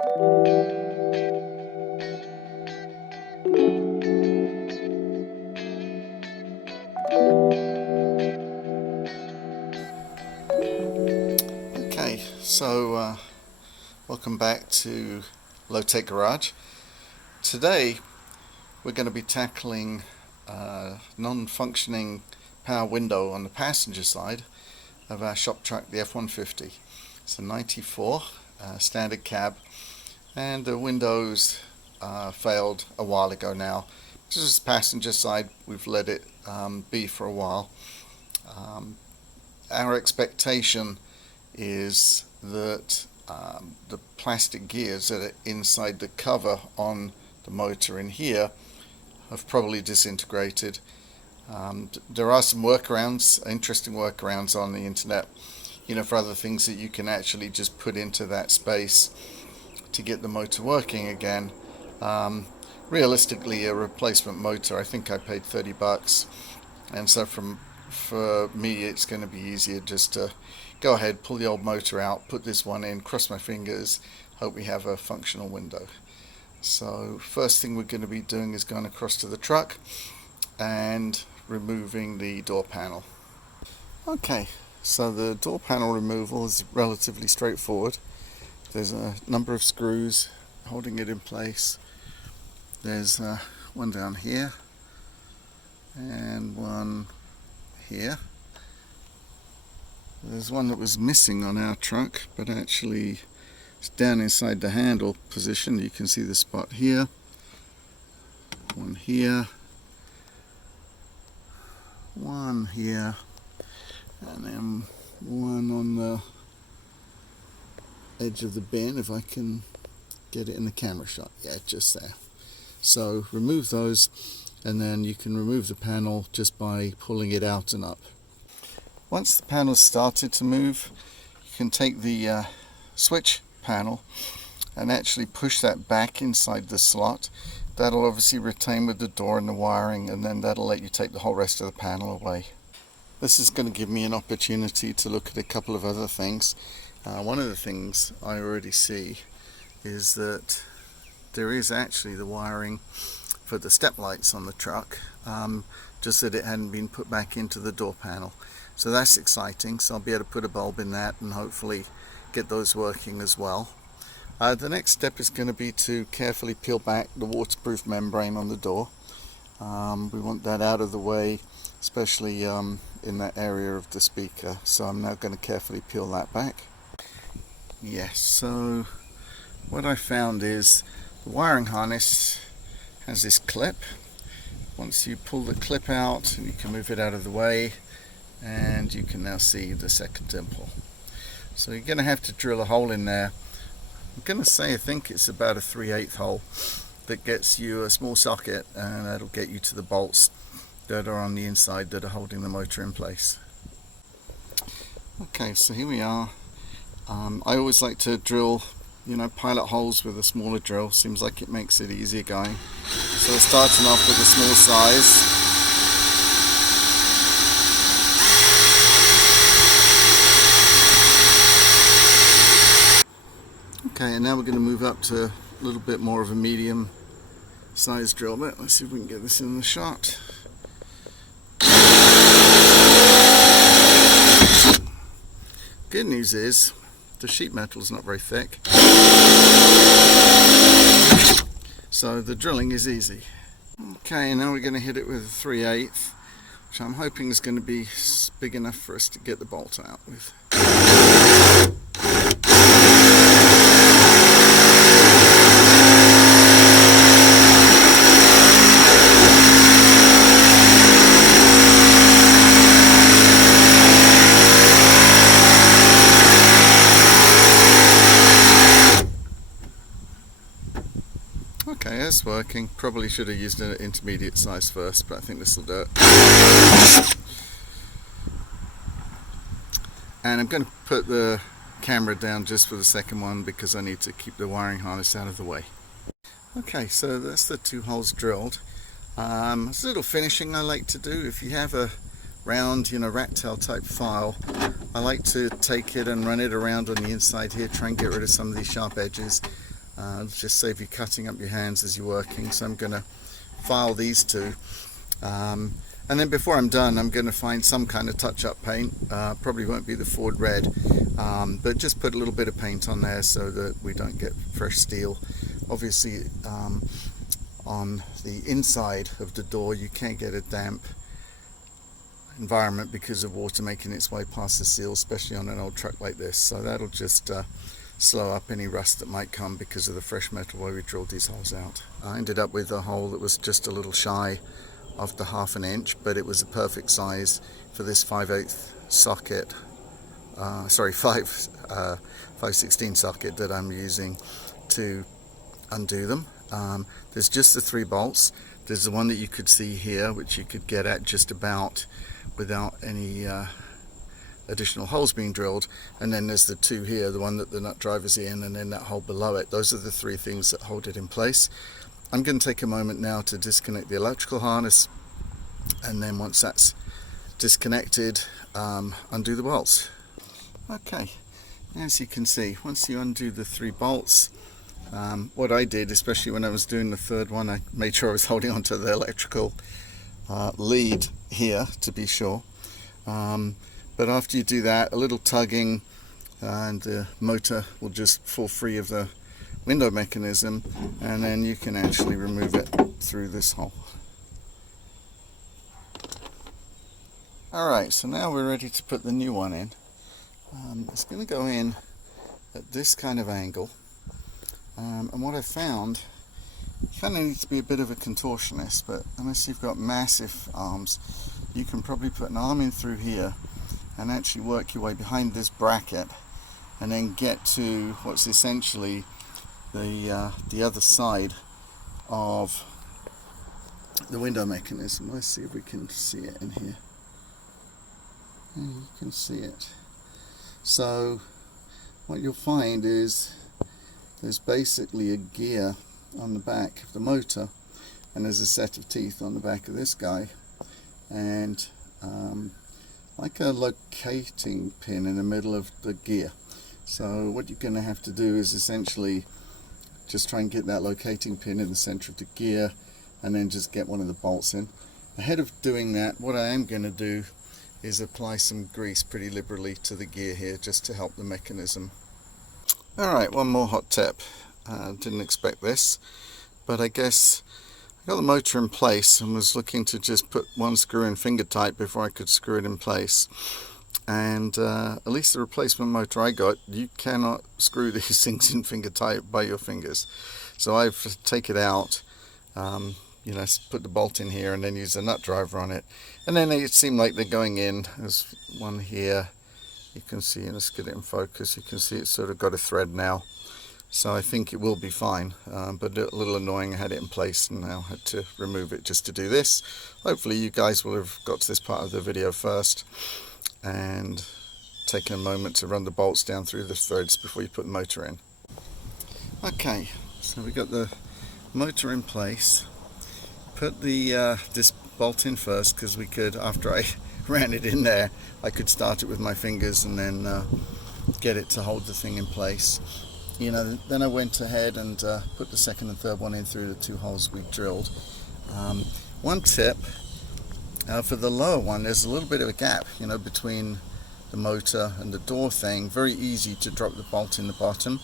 Okay, so welcome back to Low Tech Garage. Today we're going to be tackling non-functioning power window on the passenger side of our shop truck, the F150. It's a 94 standard cab, and the windows failed a while ago now. This is passenger side, we've let it be for a while. Our expectation is that the plastic gears that are inside the cover on the motor in here have probably disintegrated. There are some workarounds, interesting workarounds on the internet, for other things that you can actually just put into that space to get the motor working again. Realistically, a replacement motor, I think I paid $30, and so for me it's going to be easier just to go ahead, pull the old motor out, put this one in, cross my fingers, hope we have a functional window. So first thing we're going to be doing is going across to the truck and removing the door panel. Okay, so the door panel removal is relatively straightforward. There's a number of screws holding it in place. There's one down here and one here. There's one that was missing on our truck, but actually it's down inside the handle position. You can see the spot here, one here, one here, and then one on the edge of the bin, if I can get it in the camera shot. Yeah, just there. So remove those, and then you can remove the panel just by pulling it out and up. Once the panel's started to move, you can take the switch panel and actually push that back inside the slot. That'll obviously retain with the door and the wiring, and then that'll let you take the whole rest of the panel away. This is going to give me an opportunity to look at a couple of other things. One of the things I already see is that there is actually the wiring for the step lights on the truck, just that it hadn't been put back into the door panel. So that's exciting, so I'll be able to put a bulb in that and hopefully get those working as well. The next step is going to be to carefully peel back the waterproof membrane on the door. We want that out of the way, especially in that area of the speaker. So I'm now going to carefully peel that back. Yes, so what I found is the wiring harness has this clip. Once you pull the clip out, you can move it out of the way, and you can now see the second dimple. So you're going to have to drill a hole in there. I'm going to say I think it's about a 3/8 hole that gets you a small socket, and that'll get you to the bolts that are on the inside that are holding the motor in place. Okay, so here we are. I always like to drill pilot holes with a smaller drill. Seems like it makes it easier going. So we're starting off with a small size. Okay, and now we're going to move up to a little bit more of a medium size drill bit. Let's see if we can get this in the shot. Good news is the sheet metal is not very thick, so the drilling is easy. Okay, now we're going to hit it with a 3/8, which I'm hoping is going to be big enough for us to get the bolt out with. Okay, that's working. Probably should have used an intermediate size first, but I think this will do it. And I'm going to put the camera down just for the second one because I need to keep the wiring harness out of the way. Okay, so that's the two holes drilled. There's a little finishing I like to do. If you have a round, rat tail type file, I like to take it and run it around on the inside here, try and get rid of some of these sharp edges. just save you cutting up your hands as you're working. So I'm going to file these two, and then before I'm done, I'm going to find some kind of touch-up paint. Probably won't be the Ford red, but just put a little bit of paint on there so that we don't get fresh steel. Obviously, on the inside of the door you can't get a damp environment because of water making its way past the seal, especially on an old truck like this. So that'll just slow up any rust that might come because of the fresh metal where we drilled these holes out. I ended up with a hole that was just a little shy of the 1/2 inch, but it was a perfect size for this 5/8 socket, 5/16 socket that I'm using to undo them. There's just the 3 bolts. There's the one that you could see here, which you could get at just about without any additional holes being drilled, and then there's the 2 here, the one that the nut driver's in, and then that hole below it. Those are the 3 things that hold it in place. I'm going to take a moment now to disconnect the electrical harness, and then once that's disconnected, undo the bolts. Okay, as you can see, once you undo the 3 bolts, what I did, especially when I was doing the 3rd one, I made sure I was holding onto the electrical lead here to be sure. But after you do that, a little tugging and the motor will just fall free of the window mechanism, and then you can actually remove it through this hole. Alright, so now we're ready to put the new one in. It's going to go in at this kind of angle, and what I found, you kind of need to be a bit of a contortionist, but unless you've got massive arms, you can probably put an arm in through here and actually work your way behind this bracket and then get to what's essentially the other side of the window mechanism. Let's see if we can see it in here. You can see it. So what you'll find is there's basically a gear on the back of the motor, and there's a set of teeth on the back of this guy, and like a locating pin in the middle of the gear. So what you're going to have to do is essentially just try and get that locating pin in the center of the gear, and then just get one of the bolts in. Ahead of doing that, what I am going to do is apply some grease pretty liberally to the gear here, just to help the mechanism. Alright, one more hot tip. Didn't expect this, but I guess I got the motor in place and was looking to just put one screw in finger tight before I could screw it in place. And at least the replacement motor I got, you cannot screw these things in finger tight by your fingers. So I've taken it out, put the bolt in here and then use a nut driver on it. And then it seemed like they're going in. There's one here, you can see, let's get it in focus, you can see it's sort of got a thread now. So I think it will be fine, but a little annoying. I had it in place and now had to remove it just to do this. Hopefully you guys will have got to this part of the video first and taken a moment to run the bolts down through the threads before you put the motor in. Okay, so we got the motor in place. Put the this bolt in first, because we could, after I ran it in there, I could start it with my fingers and then get it to hold the thing in place. Then I went ahead and put the 2nd and 3rd one in through the 2 holes we drilled. One tip, for the lower one, there's a little bit of a gap, between the motor and the door thing. Very easy to drop the bolt in the bottom.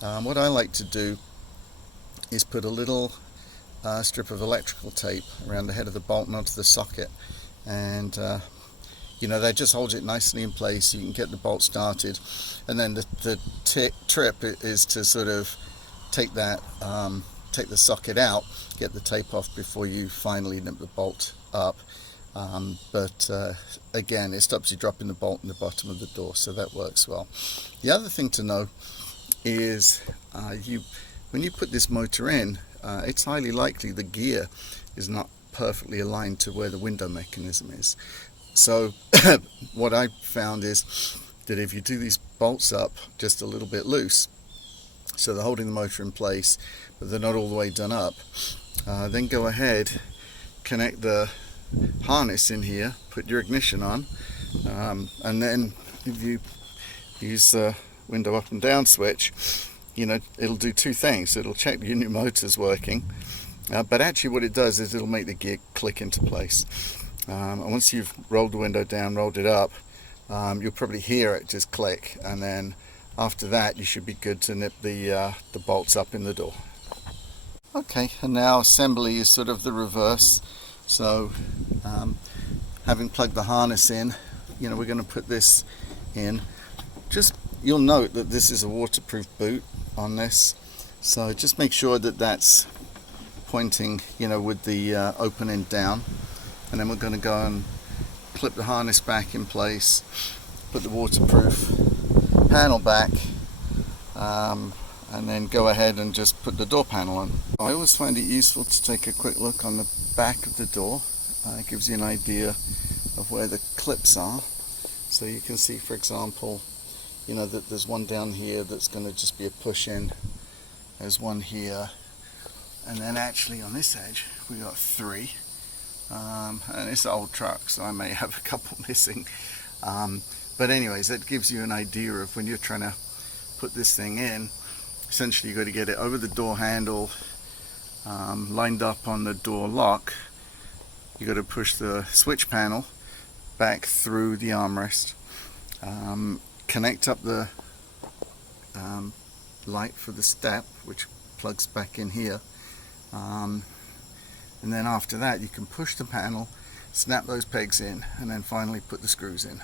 What I like to do is put a little strip of electrical tape around the head of the bolt and onto the socket, and that just holds it nicely in place. You can get the bolt started, and then the trip is to sort of take the socket out, get the tape off before you finally nip the bolt up. But again, it stops you dropping the bolt in the bottom of the door, so that works well. The other thing to know is when you put this motor in, it's highly likely the gear is not perfectly aligned to where the window mechanism is. So what I found is that if you do these bolts up just a little bit loose, so they're holding the motor in place but they're not all the way done up, then go ahead, connect the harness in here, put your ignition on, and then if you use the window up and down switch, it'll do two things. It'll check your new motor's working, but actually what it does is it'll make the gear click into place. And once you've rolled the window down, rolled it up, you'll probably hear it just click, and then after that you should be good to nip the bolts up in the door. Okay, and now assembly is sort of the reverse. So having plugged the harness in, we're going to put this in. You'll note that this is a waterproof boot on this, so just make sure that that's pointing with the open end down, and then we're going to go and clip the harness back in place, put the waterproof panel back, and then go ahead and just put the door panel on. I always find it useful to take a quick look on the back of the door. It gives you an idea of where the clips are, so you can see, for example, that there's one down here that's going to just be a push in, there's one here, and then actually on this edge we got three, and it's an old truck, so I may have a couple missing, but anyways, that gives you an idea of when you're trying to put this thing in. Essentially, you've got to get it over the door handle, lined up on the door lock. You've got to push the switch panel back through the armrest, connect up the light for the step, which plugs back in here, and then after that you can push the panel, snap those pegs in, and then finally put the screws in.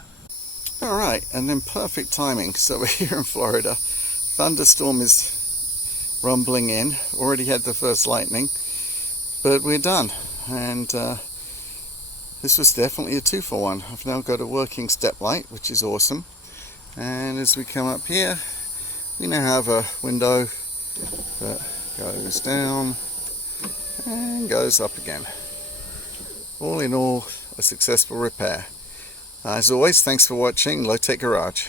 Alright, and then perfect timing. So we're here in Florida, thunderstorm is rumbling in, already had the first lightning, but we're done, and this was definitely a 2-for-1. I've now got a working step light, which is awesome. And as we come up here, we now have a window that goes down and goes up again. All in all, a successful repair. As always, thanks for watching Low Tech Garage.